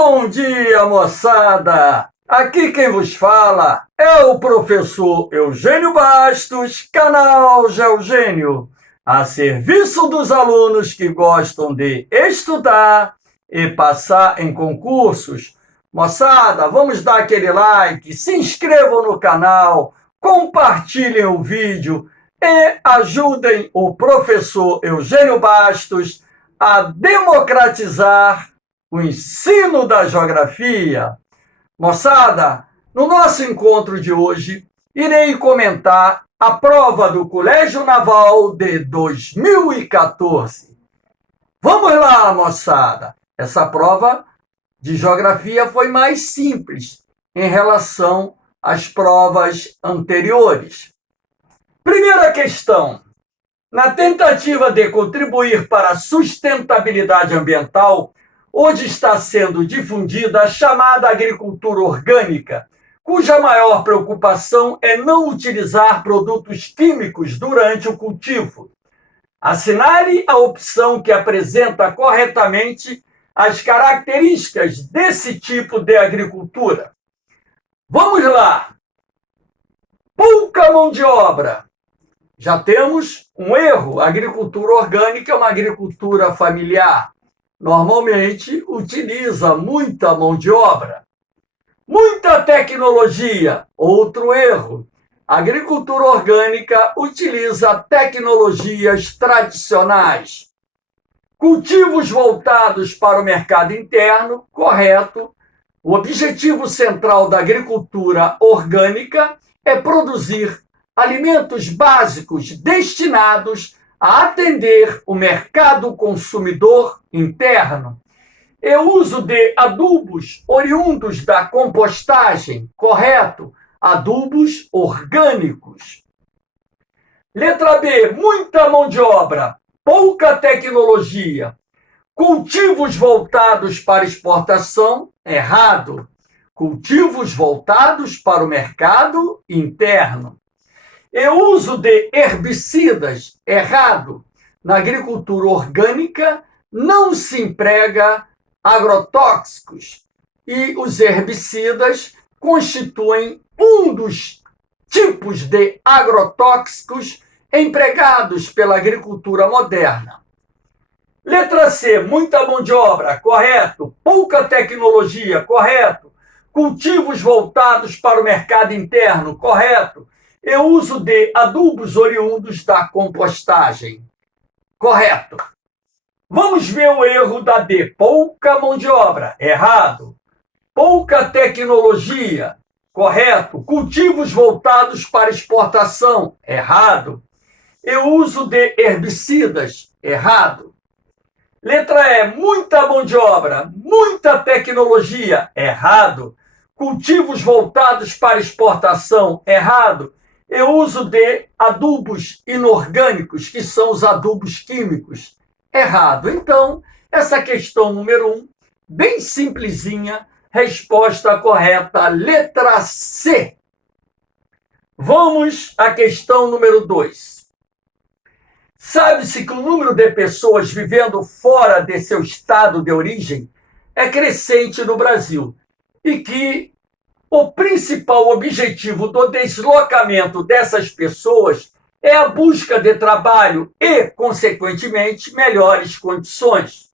Bom dia, moçada! Aqui quem vos fala é o professor Eugênio Bastos, canal Geogênio, a serviço dos alunos que gostam de estudar e passar em concursos. Moçada, vamos dar aquele like, se inscrevam no canal, compartilhem o vídeo e ajudem o professor Eugênio Bastos a democratizar o ensino da geografia. Moçada, no nosso encontro de hoje, irei comentar a prova do Colégio Naval de 2014. Vamos lá, moçada! Essa prova de geografia foi mais simples em relação às provas anteriores. Primeira questão. Na tentativa de contribuir para a sustentabilidade ambiental, hoje está sendo difundida a chamada agricultura orgânica, cuja maior preocupação é não utilizar produtos químicos durante o cultivo. Assinale a opção que apresenta corretamente as características desse tipo de agricultura. Vamos lá! Pouca mão de obra. Já temos um erro. A agricultura orgânica é uma agricultura familiar. Normalmente utiliza muita mão de obra. Muita tecnologia. Outro erro. A agricultura orgânica utiliza tecnologias tradicionais. Cultivos voltados para o mercado interno, correto. O objetivo central da agricultura orgânica é produzir alimentos básicos destinados a atender o mercado consumidor interno. E o uso de adubos oriundos da compostagem, correto? Adubos orgânicos. Letra B, muita mão de obra, pouca tecnologia. Cultivos voltados para exportação, errado. Cultivos voltados para o mercado interno. E o uso de herbicidas, errado. Na agricultura orgânica não se emprega agrotóxicos e os herbicidas constituem um dos tipos de agrotóxicos empregados pela agricultura moderna. Letra C, muita mão de obra, correto. Pouca tecnologia, correto. Cultivos voltados para o mercado interno, correto. E o uso de adubos oriundos da compostagem. Correto. Vamos ver o erro da D. Pouca mão de obra. Errado. Pouca tecnologia. Correto. Cultivos voltados para exportação. Errado. E o uso de herbicidas. Errado. Letra E. Muita mão de obra. Muita tecnologia. Errado. Cultivos voltados para exportação. Errado. E o uso de adubos inorgânicos, que são os adubos químicos. Errado. Então, essa questão número 1, bem simplesinha, resposta correta, letra C. Vamos à questão número 2. Sabe-se que o número de pessoas vivendo fora de seu estado de origem é crescente no Brasil e que o principal objetivo do deslocamento dessas pessoas é a busca de trabalho e, consequentemente, melhores condições.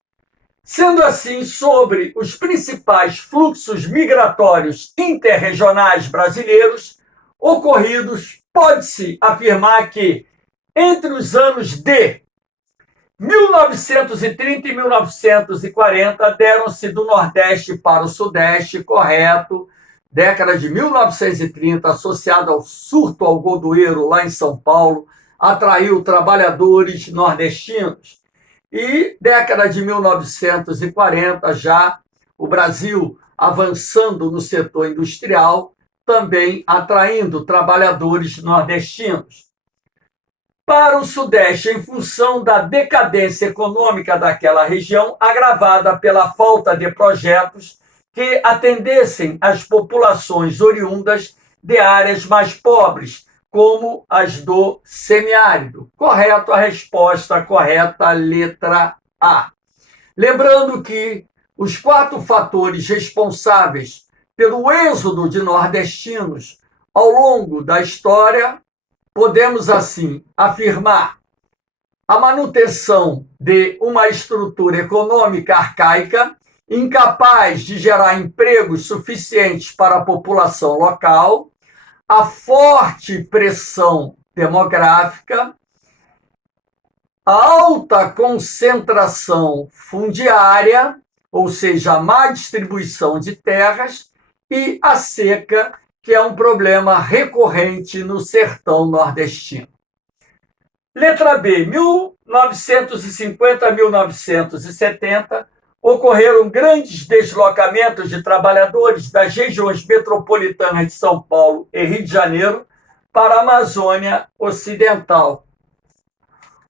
Sendo assim, sobre os principais fluxos migratórios interregionais brasileiros ocorridos, pode-se afirmar que, entre os anos de 1930 e 1940, deram-se do Nordeste para o Sudeste, correto. Década de 1930, associada ao surto algodoeiro lá em São Paulo, atraiu trabalhadores nordestinos. E década de 1940, já o Brasil avançando no setor industrial, também atraindo trabalhadores nordestinos. Para o Sudeste, em função da decadência econômica daquela região, agravada pela falta de projetos que atendessem às populações oriundas de áreas mais pobres, como as do semiárido. Correto, a resposta correta, letra A. Lembrando que Os 4 fatores responsáveis pelo êxodo de nordestinos ao longo da história, podemos assim afirmar: a manutenção de uma estrutura econômica arcaica, incapaz de gerar empregos suficientes para a população local, a forte pressão demográfica, a alta concentração fundiária, ou seja, a má distribuição de terras, e a seca, que é um problema recorrente no sertão nordestino. Letra B, 1950 a 1970, ocorreram grandes deslocamentos de trabalhadores das regiões metropolitanas de São Paulo e Rio de Janeiro para a Amazônia Ocidental.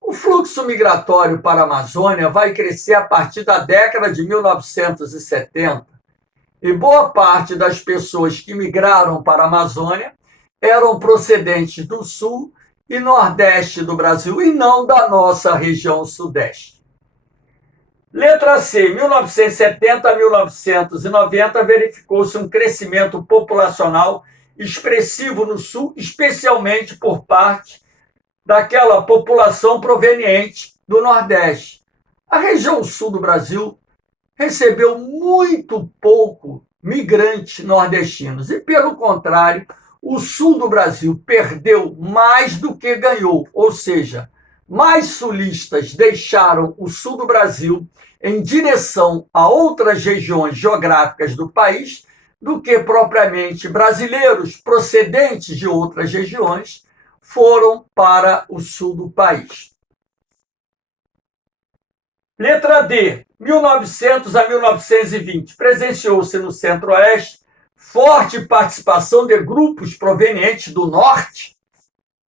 O fluxo migratório para a Amazônia vai crescer a partir da década de 1970, e boa parte das pessoas que migraram para a Amazônia eram procedentes do sul e nordeste do Brasil, e não da nossa região sudeste. Letra C, 1970 a 1990, verificou-se um crescimento populacional expressivo no sul, especialmente por parte daquela população proveniente do Nordeste. A região sul do Brasil recebeu muito pouco migrantes nordestinos e, pelo contrário, o sul do Brasil perdeu mais do que ganhou, ou seja, mais sulistas deixaram o sul do Brasil em direção a outras regiões geográficas do país do que propriamente brasileiros procedentes de outras regiões foram para o sul do país. Letra D, 1900 a 1920, presenciou-se no Centro-Oeste forte participação de grupos provenientes do Norte.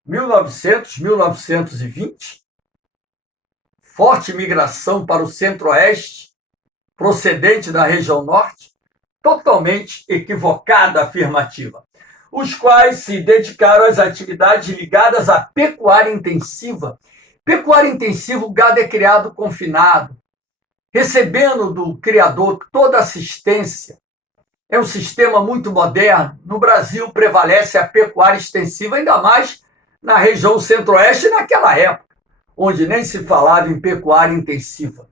1900, 1920, forte migração para o Centro-Oeste, procedente da região Norte, totalmente equivocada a afirmativa, os quais se dedicaram às atividades ligadas à pecuária intensiva. Pecuária intensiva, o gado é criado confinado, recebendo do criador toda assistência. É um sistema muito moderno. No Brasil prevalece a pecuária extensiva, ainda mais na região centro-oeste naquela época, onde nem se falava em pecuária intensiva.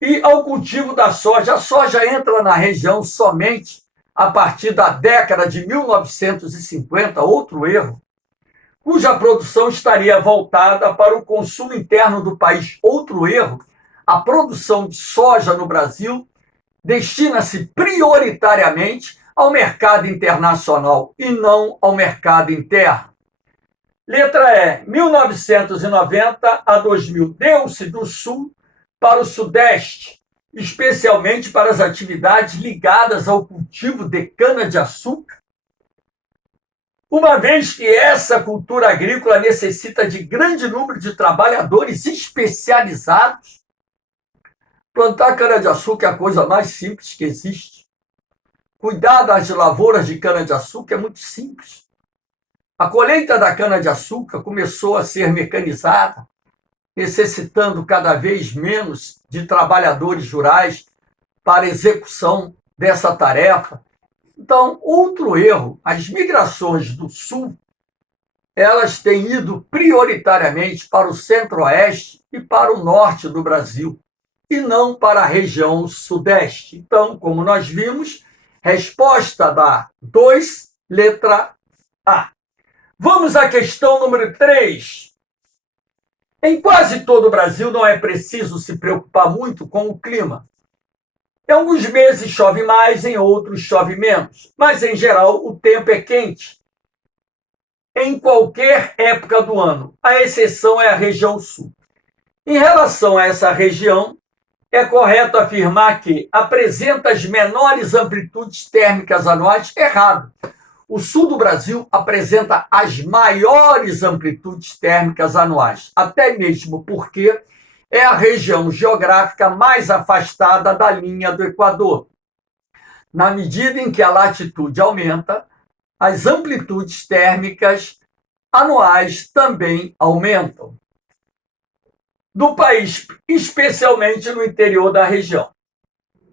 E ao cultivo da soja, a soja entra na região somente a partir da década de 1950, outro erro, cuja produção estaria voltada para o consumo interno do país. Outro erro, a produção de soja no Brasil destina-se prioritariamente ao mercado internacional e não ao mercado interno. Letra E, 1990 a 2000, deu-se do sul para o sudeste, especialmente para as atividades ligadas ao cultivo de cana-de-açúcar, uma vez que essa cultura agrícola necessita de grande número de trabalhadores especializados. Plantar cana-de-açúcar é a coisa mais simples que existe. Cuidar das lavouras de cana-de-açúcar é muito simples. A colheita da cana-de-açúcar começou a ser mecanizada, necessitando cada vez menos de trabalhadores rurais para execução dessa tarefa. Então, outro erro, as migrações do sul, elas têm ido prioritariamente para o centro-oeste e para o norte do Brasil, e não para a região sudeste. Então, como nós vimos, resposta da 2, letra A. Vamos à questão número 3. Em quase todo o Brasil não é preciso se preocupar muito com o clima. Em alguns meses chove mais, em outros chove menos, mas em geral o tempo é quente em qualquer época do ano. A exceção é a região sul. Em relação a essa região, é correto afirmar que apresenta as menores amplitudes térmicas anuais. Errado. O sul do Brasil apresenta as maiores amplitudes térmicas anuais, até mesmo porque é a região geográfica mais afastada da linha do Equador. Na medida em que a latitude aumenta, as amplitudes térmicas anuais também aumentam. Do país, especialmente no interior da região.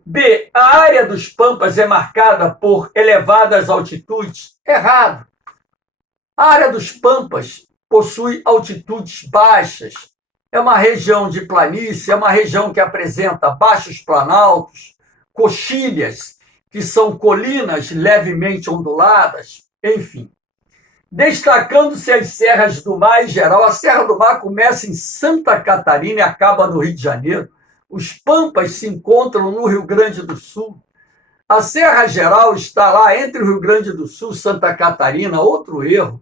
B. A área dos Pampas é marcada por elevadas altitudes. Errado. A área dos Pampas possui altitudes baixas. É uma região de planície, é uma região que apresenta baixos planaltos, coxilhas, que são colinas levemente onduladas, enfim. Destacando-se as serras do mar em geral, a Serra do Mar começa em Santa Catarina e acaba no Rio de Janeiro. Os Pampas se encontram no Rio Grande do Sul. A Serra Geral está lá entre o Rio Grande do Sul e Santa Catarina, outro erro.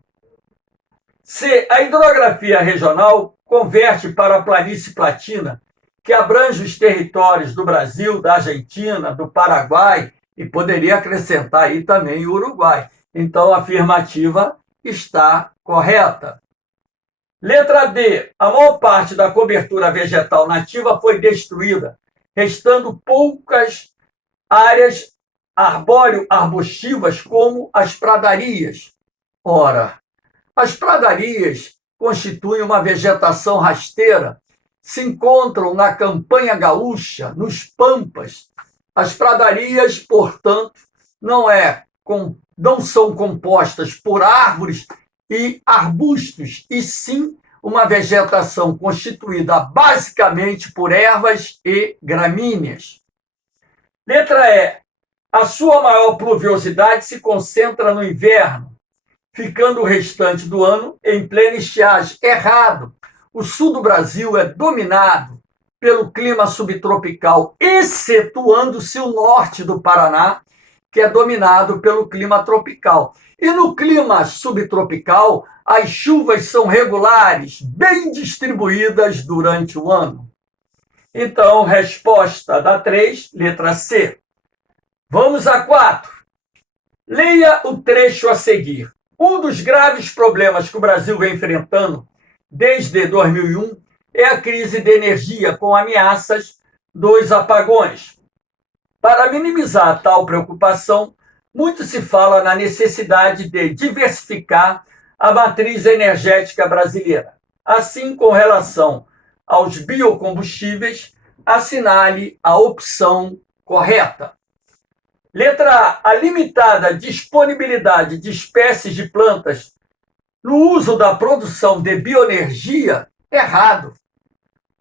C. A hidrografia regional converte para a planície platina, que abrange os territórios do Brasil, da Argentina, do Paraguai e poderia acrescentar aí também o Uruguai. Então, a afirmativa está correta. Letra D. A maior parte da cobertura vegetal nativa foi destruída, restando poucas áreas arbóreo-arbustivas como as pradarias. Ora, as pradarias constituem uma vegetação rasteira, se encontram na campanha gaúcha, nos pampas. As pradarias, portanto, não são compostas por árvores e arbustos, e sim uma vegetação constituída basicamente por ervas e gramíneas. Letra E. A sua maior pluviosidade se concentra no inverno, ficando o restante do ano em plena estiagem. Errado. O sul do Brasil é dominado pelo clima subtropical, excetuando-se o norte do Paraná, que é dominado pelo clima tropical. E no clima subtropical, as chuvas são regulares, bem distribuídas durante o ano. Então, resposta da 3, letra C. Vamos a 4. Leia o trecho a seguir. Um dos graves problemas que o Brasil vem enfrentando desde 2001 é a crise de energia, com ameaças dos apagões. Para minimizar tal preocupação, muito se fala na necessidade de diversificar a matriz energética brasileira. Assim, com relação aos biocombustíveis, assinale a opção correta. Letra A. A limitada disponibilidade de espécies de plantas no uso da produção de bioenergia, errado.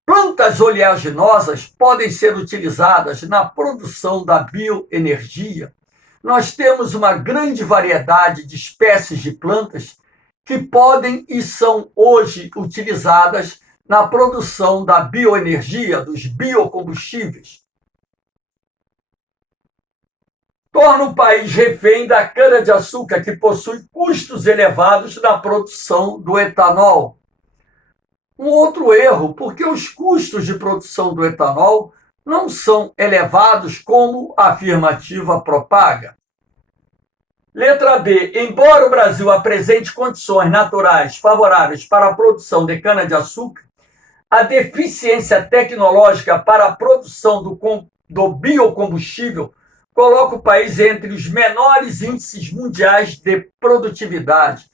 Plantas oleaginosas podem ser utilizadas na produção da bioenergia. Nós temos uma grande variedade de espécies de plantas que podem e são hoje utilizadas na produção da bioenergia, dos biocombustíveis. Torna o país refém da cana-de-açúcar, que possui custos elevados na produção do etanol. Um outro erro, porque os custos de produção do etanol não são elevados como a afirmativa propaga. Letra B. Embora o Brasil apresente condições naturais favoráveis para a produção de cana-de-açúcar, a deficiência tecnológica para a produção do biocombustível coloca o país entre os menores índices mundiais de produtividade.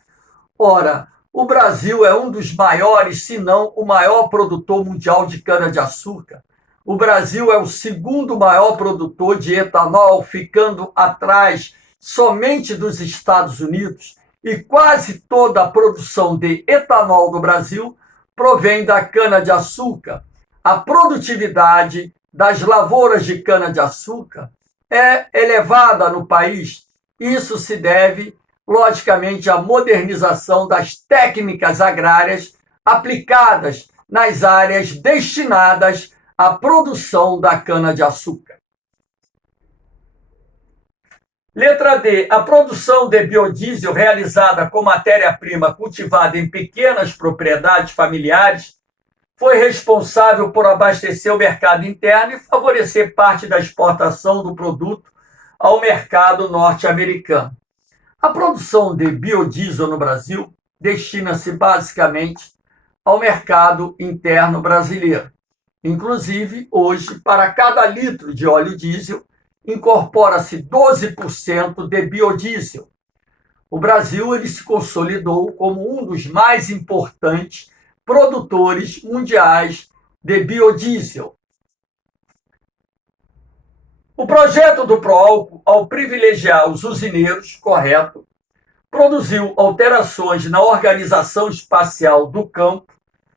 Ora, o Brasil é um dos maiores, se não o maior produtor mundial de cana-de-açúcar. O Brasil é o segundo maior produtor de etanol, ficando atrás somente dos Estados Unidos, e quase toda a produção de etanol do Brasil provém da cana-de-açúcar. A produtividade das lavouras de cana-de-açúcar é elevada no país. Isso se deve, logicamente, à modernização das técnicas agrárias aplicadas nas áreas destinadas à produção da cana-de-açúcar. Letra D. A produção de biodiesel realizada com matéria-prima cultivada em pequenas propriedades familiares foi responsável por abastecer o mercado interno e favorecer parte da exportação do produto ao mercado norte-americano. A produção de biodiesel no Brasil destina-se basicamente ao mercado interno brasileiro. Inclusive, hoje, para cada litro de óleo diesel, incorpora-se 12% de biodiesel. O Brasil ele se consolidou como um dos mais importantes produtores mundiais de biodiesel. O projeto do Proálcool, ao privilegiar os usineiros, correto, produziu alterações na organização espacial do campo,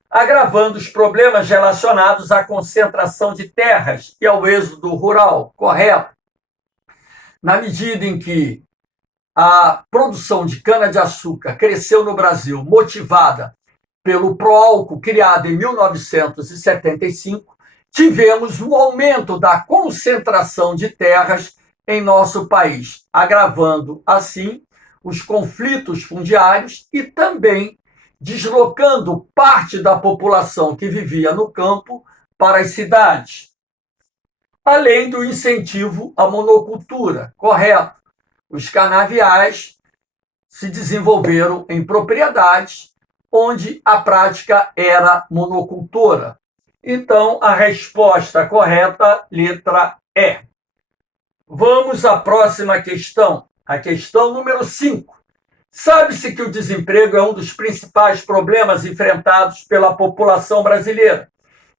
agravando os problemas relacionados à concentração de terras e ao êxodo rural, correto? Na medida em que a produção de cana-de-açúcar cresceu no Brasil, motivada pelo Proálcool, criado em 1975, tivemos um aumento da concentração de terras em nosso país, agravando, assim, os conflitos fundiários e também deslocando parte da população que vivia no campo para as cidades. Além do incentivo à monocultura, correto? Os canaviais se desenvolveram em propriedades onde a prática era monocultora. Então, a resposta correta, letra E. Vamos à próxima questão, a questão número 5. Sabe-se que o desemprego é um dos principais problemas enfrentados pela população brasileira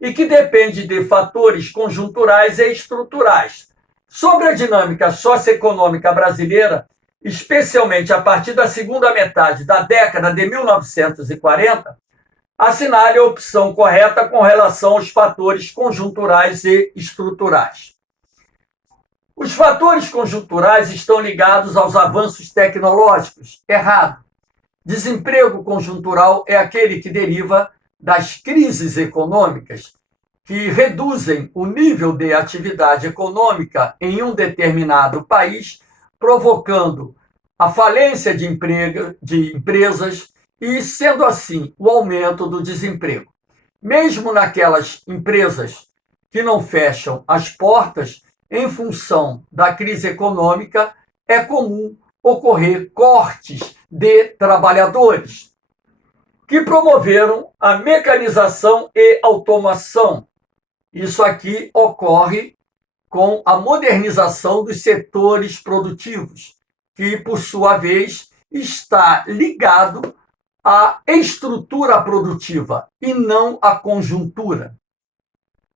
e que depende de fatores conjunturais e estruturais. Sobre a dinâmica socioeconômica brasileira, especialmente a partir da segunda metade da década de 1940, assinale a opção correta com relação aos fatores conjunturais e estruturais. Os fatores conjunturais estão ligados aos avanços tecnológicos. Errado. Desemprego conjuntural é aquele que deriva das crises econômicas que reduzem o nível de atividade econômica em um determinado país, provocando a falência de empresas e, sendo assim, o aumento do desemprego. Mesmo naquelas empresas que não fecham as portas, em função da crise econômica, é comum ocorrer cortes de trabalhadores, que promoveram a mecanização e automação. Isso aqui ocorre com a modernização dos setores produtivos, que, por sua vez, está ligado à estrutura produtiva e não à conjuntura.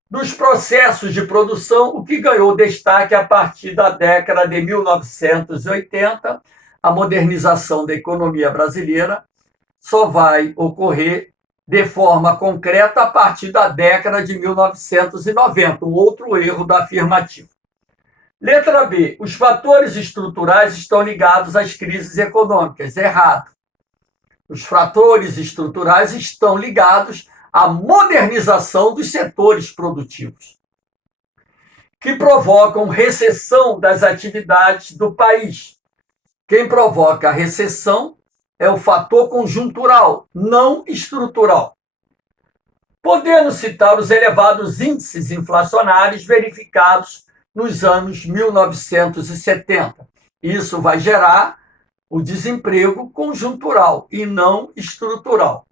Dos processos de produção, o que ganhou destaque a partir da década de 1980, a modernização da economia brasileira só vai ocorrer de forma concreta a partir da década de 1990, um outro erro da afirmativa. Letra B. Os fatores estruturais estão ligados às crises econômicas. Errado. Os fatores estruturais estão ligados à modernização dos setores produtivos, que provocam recessão das atividades do país. Quem provoca a recessão é o fator conjuntural, não estrutural. Podemos citar os elevados índices inflacionários verificados nos anos 1970. Isso vai gerar o desemprego conjuntural e não estrutural.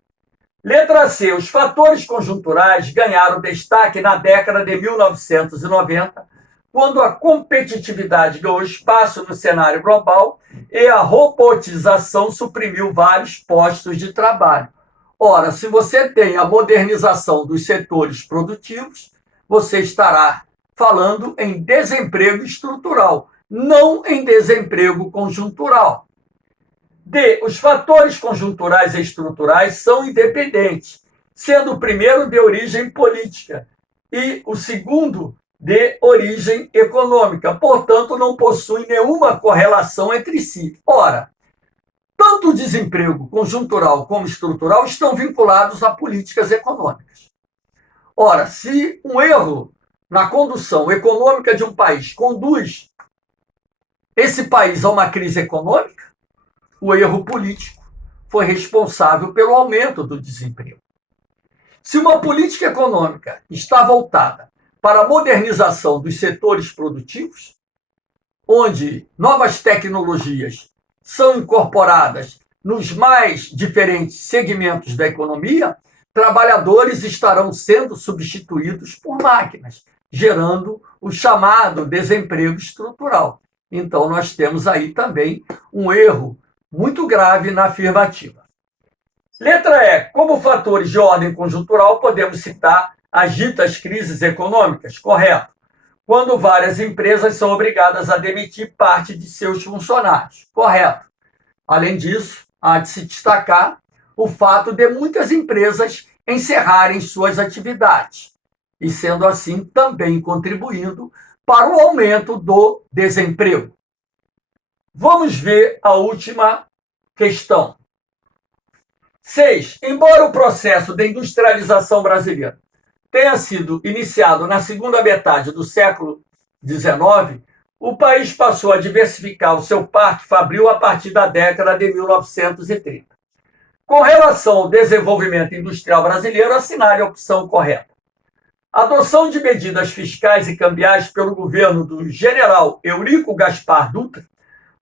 Letra C. Os fatores conjunturais ganharam destaque na década de 1990, quando a competitividade ganhou espaço no cenário global e a robotização suprimiu vários postos de trabalho. Ora, se você tem a modernização dos setores produtivos, você estará falando em desemprego estrutural, não em desemprego conjuntural. D. Os fatores conjunturais e estruturais são independentes, sendo o primeiro de origem política e o segundo de origem econômica, portanto, não possuem nenhuma correlação entre si. Ora, tanto o desemprego conjuntural como estrutural estão vinculados a políticas econômicas. Ora, se um erro na condução econômica de um país conduz esse país a uma crise econômica, o erro político foi responsável pelo aumento do desemprego. Se uma política econômica está voltada para a modernização dos setores produtivos, onde novas tecnologias são incorporadas nos mais diferentes segmentos da economia, trabalhadores estarão sendo substituídos por máquinas, gerando o chamado desemprego estrutural. Então, nós temos aí também um erro muito grave na afirmativa. Letra E. Como fatores de ordem conjuntural, podemos citar as ditas crises econômicas. Correto. quando várias empresas são obrigadas a demitir parte de seus funcionários. Correto. Além disso, há de se destacar o fato de muitas empresas encerrarem suas atividades e, sendo assim, também contribuindo para o aumento do desemprego. Vamos ver a última questão. 6. Embora o processo de industrialização brasileira tenha sido iniciado na segunda metade do século XIX, o país passou a diversificar o seu parque fabril a partir da década de 1930. Com relação ao desenvolvimento industrial brasileiro, assinale a opção correta. A adoção de medidas fiscais e cambiais pelo governo do general Eurico Gaspar Dutra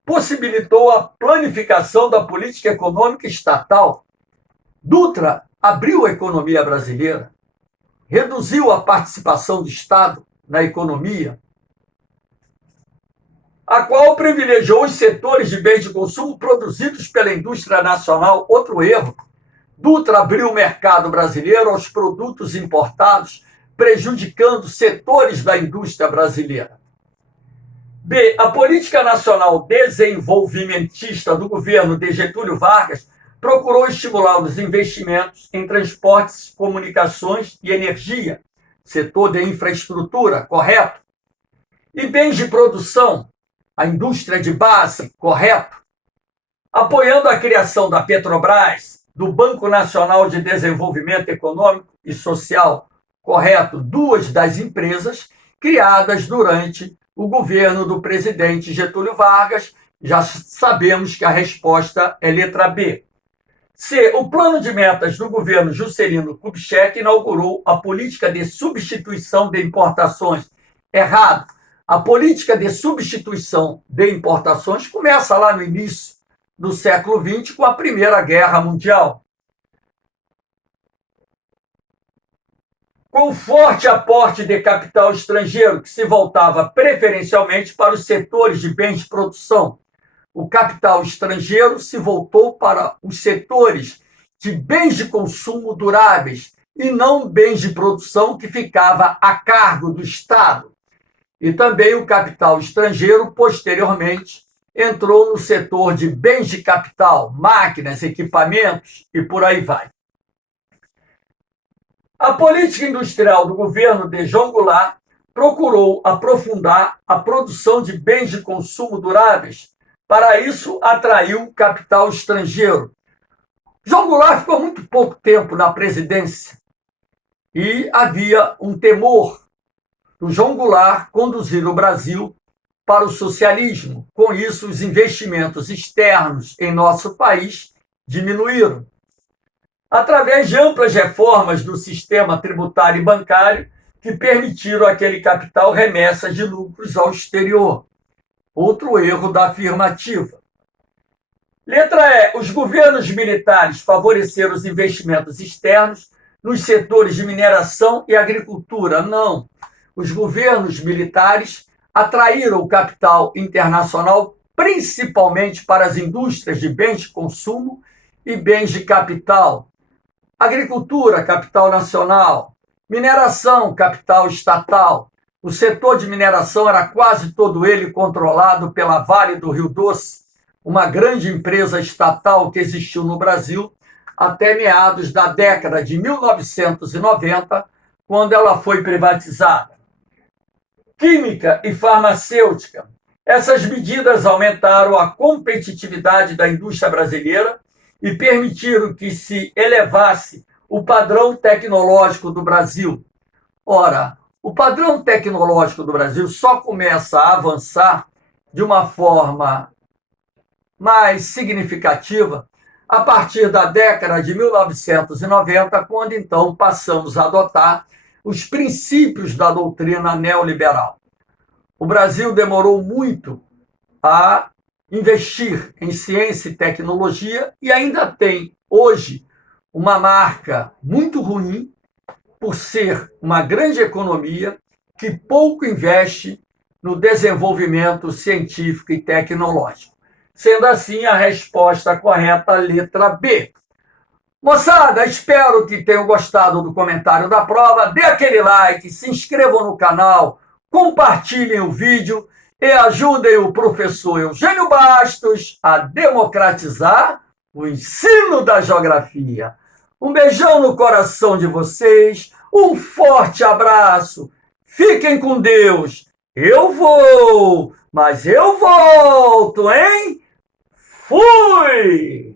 possibilitou a planificação da política econômica estatal. Dutra abriu a economia brasileira, reduziu a participação do Estado na economia, a qual privilegiou os setores de bens de consumo produzidos pela indústria nacional. Outro erro. Dutra abriu o mercado brasileiro aos produtos importados, prejudicando setores da indústria brasileira. B. A política nacional desenvolvimentista do governo de Getúlio Vargas procurou estimular os investimentos em transportes, comunicações e energia, setor de infraestrutura, correto? E bens de produção, a indústria de base, correto? Apoiando a criação da Petrobras, do Banco Nacional de Desenvolvimento Econômico e Social, correto? Duas das empresas criadas durante o governo do presidente Getúlio Vargas. Já sabemos que a resposta é letra B. C. O plano de metas do governo Juscelino Kubitschek inaugurou a política de substituição de importações. Errado. A política de substituição de importações começa lá no início do século XX, com a Primeira Guerra Mundial. Com forte aporte de capital estrangeiro, que se voltava preferencialmente para os setores de bens de produção, o capital estrangeiro se voltou para os setores de bens de consumo duráveis e não bens de produção, que ficava a cargo do Estado. E também o capital estrangeiro, posteriormente, entrou no setor de bens de capital, máquinas, equipamentos e por aí vai. A política industrial do governo de João Goulart procurou aprofundar a produção de bens de consumo duráveis. Para isso, atraiu capital estrangeiro. João Goulart ficou muito pouco tempo na presidência e havia um temor do João Goulart conduzir o Brasil para o socialismo. Com isso, os investimentos externos em nosso país diminuíram. Através de amplas reformas do sistema tributário e bancário, que permitiram àquele capital remessas de lucros ao exterior. Outro erro da afirmativa. Letra E. Os governos militares favoreceram os investimentos externos nos setores de mineração e agricultura. Não. Os governos militares atraíram o capital internacional principalmente para as indústrias de bens de consumo e bens de capital. Agricultura, capital nacional. Mineração, capital estatal. O setor de mineração era quase todo ele controlado pela Vale do Rio Doce, uma grande empresa estatal que existiu no Brasil até meados da década de 1990, quando ela foi privatizada. Química e farmacêutica. Essas medidas aumentaram a competitividade da indústria brasileira e permitiram que se elevasse o padrão tecnológico do Brasil. Ora, o padrão tecnológico do Brasil só começa a avançar de uma forma mais significativa a partir da década de 1990, quando então passamos a adotar os princípios da doutrina neoliberal. O Brasil demorou muito a investir em ciência e tecnologia e ainda tem hoje uma marca muito ruim por ser uma grande economia que pouco investe no desenvolvimento científico e tecnológico. Sendo assim, a resposta correta, letra B. Moçada, espero que tenham gostado do comentário da prova. Dê aquele like, se inscrevam no canal, compartilhem o vídeo e ajudem o professor Eugênio Bastos a democratizar o ensino da geografia. Um beijão no coração de vocês, um forte abraço, fiquem com Deus. Eu vou, mas eu volto, hein? Fui!